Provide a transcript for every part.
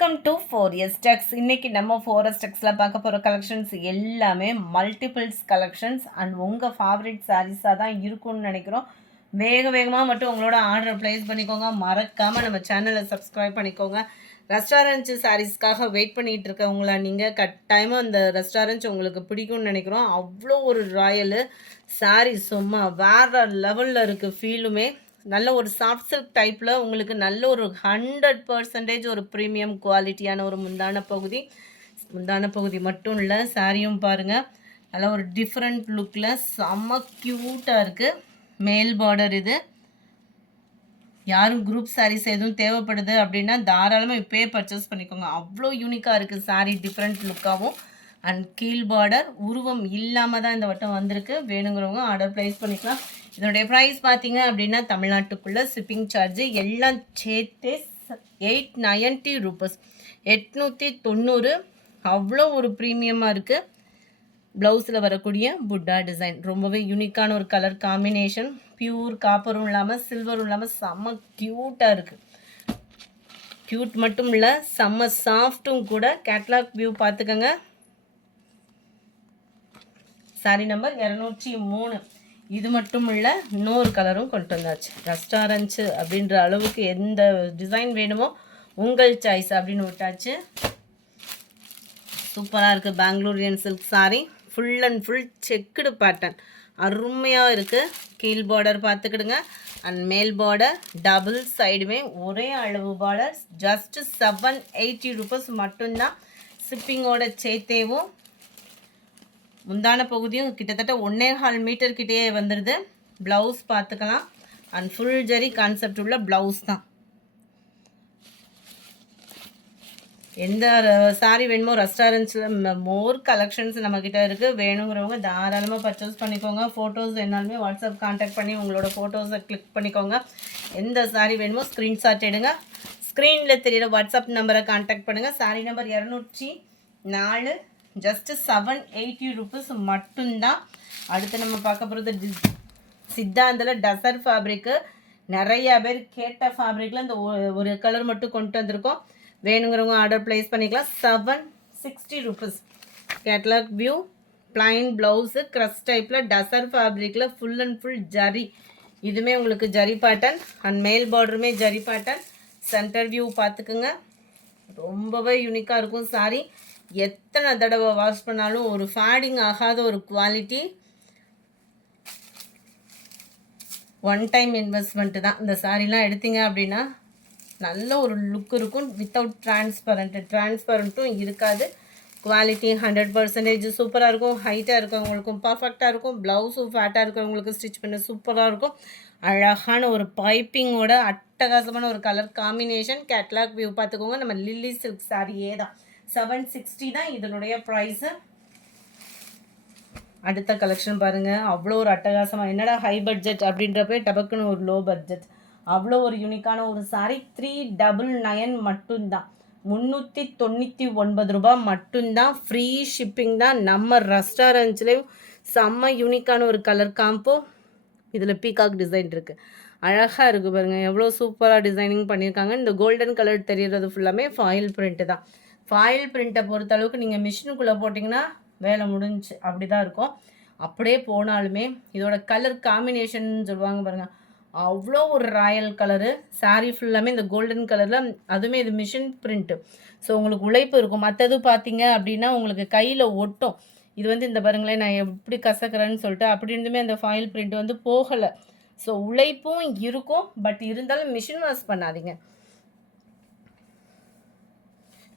Welcome to 4S Tex. இன்னைக்கு நம்ம 4S Texல பார்க்க போகிற கலெக்ஷன்ஸ் எல்லாமே மல்டிபிள்ஸ் கலெக்ஷன்ஸ் அண்ட் உங்கள் ஃபேவரட் சாரீஸாக தான் இருக்கும்னு நினைக்கிறோம். வேகமாக மட்டும் உங்களோட ஆர்டர் ப்ளேஸ் பண்ணிக்கோங்க. மறக்காமல் நம்ம சேனலை சப்ஸ்கிரைப் பண்ணிக்கோங்க. ரெஸ்டாரண்ட் சாரீஸ்க்காக வெயிட் பண்ணிகிட்டு இருக்கவங்களா நீங்கள் கட்டாயமாக அந்த ரெஸ்டாரண்ட் உங்களுக்கு பிடிக்கும்னு நினைக்கிறோம். அவ்வளோ ஒரு ராயலு சாரீ சும்மா வேறு லெவலில் இருக்குது. ஃபீலுமே நல்ல ஒரு சாஃப்ட் சில்க் டைப்பில் உங்களுக்கு நல்ல ஒரு 100% ஒரு ப்ரீமியம் குவாலிட்டியான ஒரு முந்தான பகுதி மட்டும் இல்லை, சாரியும் பாருங்கள் நல்ல ஒரு டிஃப்ரெண்ட் லுக்கில் செம்ம க்யூட்டாக இருக்குது. மேல் பார்டர் இது. யாரும் குரூப் சாரீஸ் எதுவும் தேவைப்படுது அப்படின்னா தாராளமாக இப்போயே பர்ச்சேஸ் பண்ணிக்கோங்க. அவ்வளோ யூனிக்காக இருக்குது சாரீ, டிஃப்ரெண்ட் லுக்காகவும். அண்ட் கீழ் பார்டர் உருவம் இல்லாமல் தான் இந்த வட்டம் வந்திருக்கு. வேணுங்கிறவங்க ஆர்டர் ப்ளேஸ் பண்ணிக்கலாம். இதனுடைய ப்ரைஸ் பார்த்தீங்க அப்படின்னா தமிழ்நாட்டுக்குள்ளே ஷிப்பிங் சார்ஜு எல்லாம் சேர்த்து 890 ரூபீஸ், 890. அவ்வளோ ஒரு ப்ரீமியமாக இருக்குது. ப்ளவுஸில் வரக்கூடிய புட்டா டிசைன் ரொம்பவே யூனிக்கான ஒரு கலர் காம்பினேஷன். பியூர் காப்பரும் இல்லாமல் சில்வரும் இல்லாமல் செம்ம க்யூட்டாக இருக்குது. க்யூட் மட்டும் இல்லை, செம்ம சாஃப்ட்டும் கூட. கேட்லாக் வியூ பார்த்துக்கோங்க. Sorry number 203. இது மட்டும் இல்லை, இன்னொரு கலரும் கொண்டு வந்தாச்சு. ரெஸ்டாரண்ட்ஸு அப்படின்ற அளவுக்கு எந்த டிசைன் வேணுமோ உங்கள் சாய்ஸ் அப்படின்னு விட்டாச்சு. சூப்பராக இருக்குது. Bengalurian silk sari, full and full checked pattern அருமையாக இருக்குது. கீழ் பார்டர் பார்த்துக்கிடுங்க. அண்ட் மேல் பார்டர் டபுள் சைடுமே ஒரே அளவு பார்டர். ஜஸ்ட்டு 780 ரூபீஸ் மட்டும்தான். ஷிப்பிங்கோட சேர்த்தேவும் முந்தான பகுதியும் கிட்டத்தட்ட 1.25 மீட்டர் கிட்டேயே வந்துடுது. ப்ளவுஸ் பார்த்துக்கலாம். அண்ட் ஃபுல் ஜரி கான்செப்ட் உள்ள ப்ளவுஸ் தான். எந்த சாரி வேணுமோ ரெஸ்டாரண்ட்ஸில் மோர் கலெக்ஷன்ஸ் நம்மக்கிட்ட இருக்குது. வேணுங்கிறவங்க தாராளமாக பர்ச்சேஸ் பண்ணிக்கோங்க. ஃபோட்டோஸ் என்னாலுமே வாட்ஸ்அப் கான்டாக்ட் பண்ணி உங்களோட ஃபோட்டோஸை கிளிக் பண்ணிக்கோங்க. எந்த சாரி வேணுமோ ஸ்க்ரீன்ஷாட் எடுங்க. ஸ்க்ரீனில் தெரியிற வாட்ஸ்அப் நம்பரை கான்டாக்ட் பண்ணுங்கள். சாரி நம்பர் 204, ஜஸ்ட்டு 780 ரூபீஸ் மட்டும்தான். அடுத்து நம்ம பார்க்க போகிறது சித்தாந்தில் டசர் ஃபேப்ரிக்கு. நிறையா பேர் கேட்ட ஃபேப்ரிக்கில் இந்த ஒரு கலர் மட்டும் கொண்டு வந்திருக்கோம். வேணுங்கிறவங்க ஆர்டர் ப்ளேஸ் பண்ணிக்கலாம். 760 rupees. Catalogue view, plain blouse, crush டைப்பில் டசர் ஃபேப்ரிக்கில் ஃபுல் அண்ட் ஃபுல் ஜரி. இதுவுமே உங்களுக்கு ஜரி பேட்டர்ன். அண்ட் மேல் பார்டருமே ஜரி பேட்டர்ன். சென்டர் வியூ பார்த்துக்குங்க. ரொம்பவே யூனிக்காக இருக்கும் சாரி. எத்தனை தடவை வாஷ் பண்ணாலும் ஒரு ஃபேடிங் ஆகாத ஒரு குவாலிட்டி. ஒன் டைம் இன்வெஸ்ட்மெண்ட்டு தான். இந்த சாரீலாம் எடுத்தீங்க அப்படின்னா நல்ல ஒரு லுக் இருக்கும். வித்தவுட் டிரான்ஸ்பரண்ட்டும் இருக்காது. குவாலிட்டி 100% சூப்பராக இருக்கும். ஹைட்டாக இருக்கவங்களுக்கும் பர்ஃபெக்டாக இருக்கும். ப்ளவுஸும் ஃபேட்டாக இருக்கிறவங்களுக்கு ஸ்டிச் பண்ண சூப்பராக இருக்கும். அழகான ஒரு பைப்பிங்கோட அட்டகாசமான ஒரு கலர் காம்பினேஷன். கேட்லாக் வியூ பார்த்துக்கோங்க. நம்ம லில்லி சில்க் சாரியே தான். 760 தான் இதனுடைய ப்ரைஸு. அடுத்த கலெக்ஷன் பாருங்கள். அவ்வளோ ஒரு அட்டகாசமாக, என்னடா ஹை பட்ஜெட் அப்படின்றப்ப டபக்குன்னு ஒரு லோ பட்ஜெட். அவ்வளோ ஒரு யூனிக்கான ஒரு சாரி. 399 மட்டும்தான். 399 ரூபா மட்டும்தான். ஃப்ரீ ஷிப்பிங் தான். நம்ம ரெஸ்டாரண்ட்ஸ்லேயும் செம்ம யூனிக்கான ஒரு கலர் காம்போ. இதில் பீகாக் டிசைன் இருக்குது. அழகாக இருக்குது பாருங்கள். எவ்வளோ சூப்பராக டிசைனிங் பண்ணியிருக்காங்க. இந்த கோல்டன் கலர் தெரிகிறது ஃபுல்லாமே ஃபாயில் பிரிண்ட்டு தான். ஃபாயில் பிரிண்ட்டை பொறுத்தளவுக்கு நீங்கள் மிஷினுக்குள்ளே போட்டிங்கன்னா வேலை முடிஞ்சு அப்படி தான் இருக்கும். அப்படியே போனாலுமே இதோட கலர் காம்பினேஷன் சொல்லுவாங்க பாருங்கள், அவ்வளோ ஒரு ராயல் கலரு. சாரீ ஃபுல்லாமே இந்த கோல்டன் கலரில், அதுவுமே இது மிஷின் பிரிண்ட்டு. ஸோ உங்களுக்கு உழைப்பு இருக்கும். மற்றது பார்த்தீங்க அப்படின்னா உங்களுக்கு கையில் ஒட்டும். இது வந்து இந்த பாருங்களேன், நான் எப்படி கசக்கிறேன்னு சொல்லிட்டு அப்படி இருந்துமே அந்த ஃபாயில் பிரிண்ட் வந்து போகலை. ஸோ உழைப்பும் இருக்கும். பட் இருந்தாலும் மிஷின் வாஷ் பண்ணாதீங்க.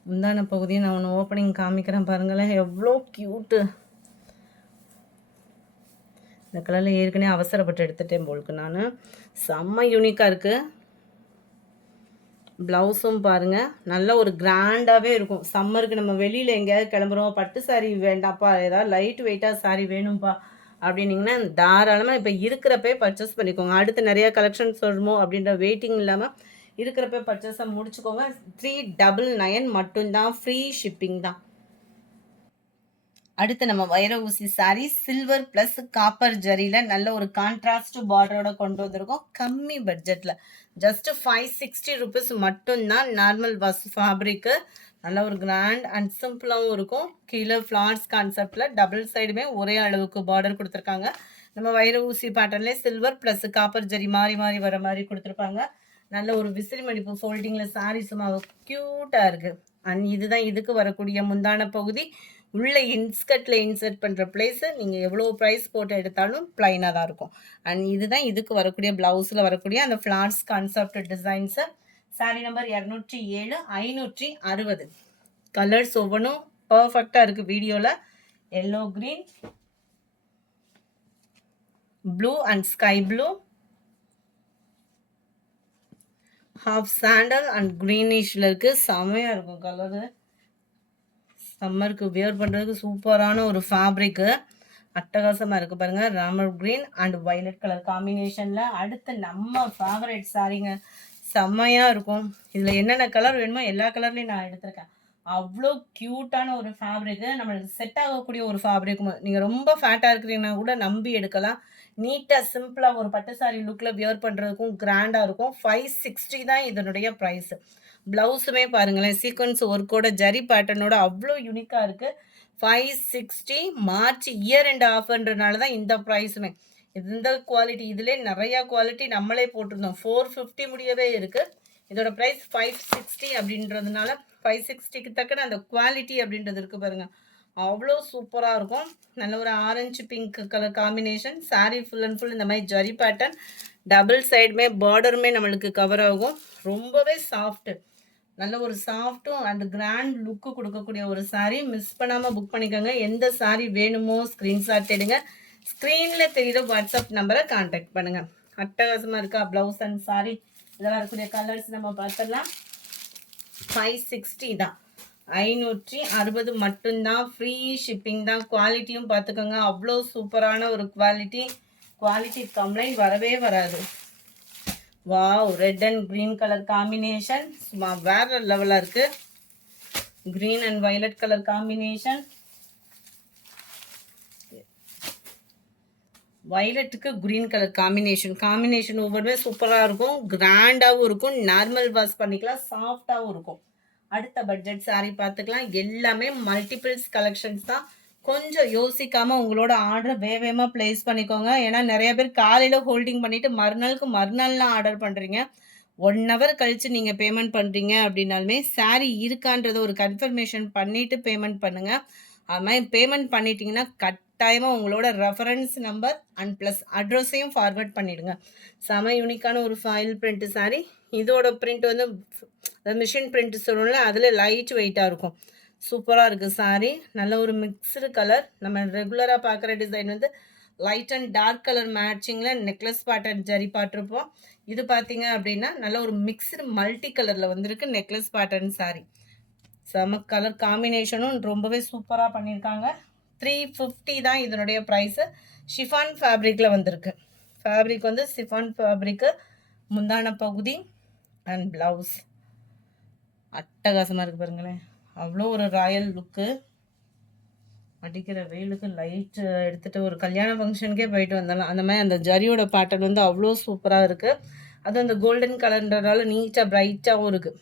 முந்தான பகுதியை நான் ஒன்று ஓப்பனிங் காமிக்கிறேன் பாருங்களேன். எவ்வளோ க்யூட்டு. இந்த கலரில் ஏற்கனவே அவசரப்பட்டு எடுத்துட்டேன் போலுக்கு நான். செம்ம யூனிக்காக இருக்குது. ப்ளவுஸும் பாருங்கள் நல்ல ஒரு கிராண்டாகவே இருக்கும். சம்மருக்கு நம்ம வெளியில் எங்கேயாவது கிளம்புறோம், பட்டு சாரீ வேண்டாம்ப்பா, ஏதாவது லைட் வெயிட்டாக சாரீ வேணும்ப்பா அப்படின்னிங்கன்னா தாராளமாக இப்போ இருக்கிறப்பே பர்ச்சேஸ் பண்ணிக்கோங்க. அடுத்து நிறையா கலெக்ஷன்ஸ் வருமோ அப்படின்ற வெயிட்டிங் இல்லாமல் இருக்கிறப்ப பர்ச்சேஸை முடிச்சுக்கோங்க. 399 மட்டும்தான். ஃப்ரீ ஷிப்பிங் தான். அடுத்து நம்ம வைர ஊசி சாரி சில்வர் பிளஸ் காப்பர் ஜரியில நல்ல ஒரு கான்ட்ராஸ்ட் பார்டரோட கொண்டு வந்திருக்கோம். கம்மி பட்ஜெட்ல ஜஸ்ட் 560 ருபீஸ் மட்டும்தான். நார்மல் வாஸ் ஃபேப்ரிக்கு நல்ல ஒரு கிராண்ட் அண்ட் சிம்பிளாகவும் இருக்கும். கீழே ஃப்ளார்ஸ் கான்செப்ட்ல டபுள் சைடுமே ஒரே அளவுக்கு பார்டர் கொடுத்துருக்காங்க. நம்ம வைர ஊசி பேட்டர்ன்லேயே சில்வர் பிளஸ் காப்பர் ஜரி மாறி மாறி வர மாதிரி கொடுத்துருப்பாங்க. நல்ல ஒரு விசிறி மடிப்பு ஃபோல்டிங்கில் சாரி சும்மா க்யூட்டாக இருக்குது. அண்ட் இதுதான் இதுக்கு வரக்கூடிய முந்தான பகுதி. உள்ள இன்ஸ்கர்ட்டில் இன்சர்ட் பண்ணுற பிளேஸு நீங்கள் எவ்வளோ ப்ரைஸ் போட்டு எடுத்தாலும் ப்ளைனாக தான் இருக்கும். அண்ட் இதுதான் இதுக்கு வரக்கூடிய ப்ளவுஸில் வரக்கூடிய அந்த flowers concept designs. Sari number 207 560. Colours ஒவ்வொன்றும் பர்ஃபெக்டாக இருக்குது வீடியோவில். Yellow green, blue and sky blue, half sandal and க்ரீனிஷில் இருக்குது. செம்மையாக இருக்கும் கலரு. சம்மருக்கு வியர் பண்ணுறதுக்கு சூப்பரான ஒரு ஃபேப்ரிக்கு. அட்டகாசமாக இருக்குது பாருங்கள். Ramar green and violet colour காம்பினேஷனில். அடுத்து நம்ம ஃபேவரட் சாரீங்க. செம்மையாக இருக்கும். இதில் என்னென்ன கலர் வேணுமோ எல்லா கலர்லேயும் நான் எடுத்திருக்கேன். அவ்வளோ க்யூட்டான ஒரு ஃபேப்ரிக்கு. நம்மளுக்கு செட் ஆகக்கூடிய ஒரு ஃபேப்ரிக். நீங்கள் ரொம்ப ஃபேட்டாக இருக்கிறீங்கன்னா கூட நம்பி எடுக்கலாம். நீட்டாக சிம்பிளாக ஒரு பட்டு சாரி லுக்கில் வியர் பண்ணுறதுக்கும் கிராண்டாக இருக்கும். 560 தான் இதனுடைய ப்ரைஸு. ப்ளவுஸுமே பாருங்களேன், சீக்வன்ஸ் ஒர்க்கோட ஜரி பேட்டர்னோட அவ்வளோ யூனிக்காக இருக்குது. 560. மார்ச் இயர் எண்ட் ஆஃபர்ன்றனால தான் இந்த ப்ரைஸுமே. இந்த குவாலிட்டி இதிலே நிறையா குவாலிட்டி நம்மளே போட்டிருந்தோம். 450 முடியவே இருக்குது. இதோட ப்ரைஸ் 560 அப்படின்றதுனால 560க்கு தக்கன அந்த குவாலிட்டி அப்படின்றது இருக்குது பாருங்கள். அவ்வளோ சூப்பராக இருக்கும். நல்ல ஒரு orange pink colour combination. Sari full and full இந்த மாதிரி ஜரி பேட்டர்ன். டபுள் சைடுமே பார்டருமே நம்மளுக்கு கவர் ஆகும். ரொம்பவே சாஃப்ட்டு. நல்ல ஒரு சாஃப்ட்டும் அண்ட் கிராண்ட் லுக்கு கொடுக்கக்கூடிய ஒரு சாரீ. மிஸ் பண்ணாமல் புக் பண்ணிக்கோங்க. எந்த சாரீ வேணுமோ ஸ்க்ரீன்ஷாட் எடுங்க. ஸ்க்ரீனில் தெரியுற வாட்ஸ்அப் நம்பரை கான்டாக்ட் பண்ணுங்கள். அட்டகாசமாக இருக்கா ப்ளவுஸ் அண்ட் சாரீ. இதெல்லாம் இருக்கக்கூடிய கலர்ஸ் நம்ம பார்த்துடலாம். 560 தான். 560 மட்டும்தான். ஃப்ரீ ஷிப்பிங் தான். குவாலிட்டியும் பார்த்துக்கோங்க. அவ்வளோ சூப்பரான ஒரு குவாலிட்டி. குவாலிட்டி கம்ப்ளைண்ட் வரவே வராது. Wow, red and green colour combination சும்மா வேற லெவலாக இருக்குது. Green and violet colour combination. வயலட்டுக்கு க்ரீன் கலர் காம்பினேஷன் ஒவ்வொருமே சூப்பராக இருக்கும். கிராண்டாகவும் இருக்கும். நார்மல் வாஷ் பண்ணிக்கலாம். சாஃப்டாகவும் இருக்கும். அடுத்த பட்ஜெட் சாரீ பார்த்துக்கலாம். எல்லாமே மல்டிபிள்ஸ் கலெக்ஷன்ஸ் தான். கொஞ்சம் யோசிக்காமல் உங்களோட ஆர்டர் வேகமாக ப்ளேஸ் பண்ணிக்கோங்க. ஏன்னா நிறைய பேர் காலையில் ஹோல்டிங் பண்ணிவிட்டு மறுநாள்லாம் ஆர்டர் பண்ணுறீங்க. 1 hour கழித்து நீங்கள் பேமெண்ட் பண்ணுறீங்க அப்படின்னாலுமே சாரீ இருக்கான்றதை ஒரு கன்ஃபர்மேஷன் பண்ணிவிட்டு பேமெண்ட் பண்ணுங்கள். அது மாதிரி பேமெண்ட் பண்ணிட்டீங்கன்னா கட்டாயமாக உங்களோட ரெஃபரன்ஸ் நம்பர் அண்ட் ப்ளஸ் அட்ரஸையும் ஃபார்வர்ட் பண்ணிவிடுங்க. செம யூனிக்கான ஒரு ஃபைல் பிரிண்ட்டு சாரீ. இதோட பிரிண்ட் வந்து மிஷின் பிரிண்ட் சொல்லணும்ல, அதில் லைட் வெயிட்டாக இருக்கும். சூப்பராக இருக்குது சாரீ. நல்ல ஒரு மிக்ஸ்டு கலர். நம்ம ரெகுலராக பார்க்குற டிசைன் வந்து லைட் அண்ட் டார்க் கலர் மேட்சிங்கில் நெக்லஸ் பேட்டர்ன் ஜரி பார்த்துருப்போம். இது பார்த்தீங்க அப்படின்னா நல்ல ஒரு மிக்ஸ்டு மல்டி கலரில் வந்திருக்கு நெக்லஸ் பேட்டர்ன் சாரீ. செம கலர் காம்பினேஷனும் ரொம்பவே சூப்பராக பண்ணியிருக்காங்க. 350 தான் இதனுடைய ப்ரைஸு. ஷிஃபான் ஃபேப்ரிக்கில் வந்திருக்கு. ஃபேப்ரிக் வந்து ஷிஃபான் ஃபேப்ரிக்கு. முந்தான பகுதி அண்ட் ப்ளவுஸ் அட்டகாசமாக இருக்குது பாருங்களேன். அவ்வளோ ஒரு ராயல் லுக்கு. அடிக்கிற வெயிலுக்கு லைட் எடுத்துகிட்டு ஒரு கல்யாண ஃபங்க்ஷனுக்கே போயிட்டு வந்தாலும் அந்த மாதிரி அந்த ஜரியோட பேட்டர்ன் வந்து அவ்வளோ சூப்பராக இருக்குது. அது அந்த கோல்டன் கலர்ன்றதால நீட்டாக ப்ரைட்டாகவும் இருக்குது.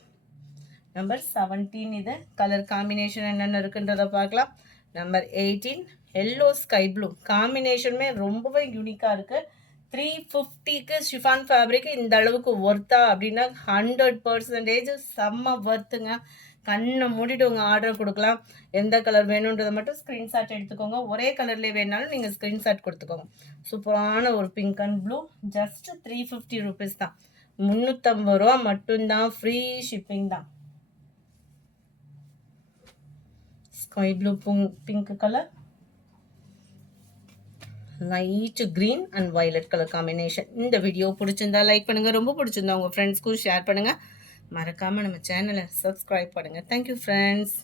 நம்பர் 17 இது. கலர் காம்பினேஷன் என்னென்ன இருக்குன்றதை பார்க்கலாம். நம்பர் 18 எல்லோ ஸ்கை ப்ளூ காம்பினேஷனுமே ரொம்பவே யூனிக்காக இருக்குது. 350க்கு ஷிஃபான் ஃபேப்ரிக் இந்த அளவுக்கு ஒர்த்தா அப்படின்னா 100% செம்ம ஒர்த்துங்க. கண்ணை மூடிட்டு உங்கள் ஆர்டர் கொடுக்கலாம். எந்த கலர் வேணுன்றதை மட்டும் ஸ்க்ரீன்ஷாட் எடுத்துக்கோங்க. ஒரே கலர்லேயே வேணாலும் நீங்கள் ஸ்க்ரீன்ஷாட் கொடுத்துக்கோங்க. சூப்பரான ஒரு pink and blue. Just 350 rupees தான். 350 ரூபா மட்டும்தான். ஃப்ரீ ஷிப்பிங் தான். Sky blue pink colour, light green and violet colour combination. இந்த வீடியோ பிடிச்சிருந்தா லைக் பண்ணுங்கள். ரொம்ப பிடிச்சிருந்தா உங்கள் ஃப்ரெண்ட்ஸ்க்கும் ஷேர் பண்ணுங்கள். மறக்காமல் நம்ம சேனலை சப்ஸ்கிரைப் பண்ணுங்கள். Thank you friends.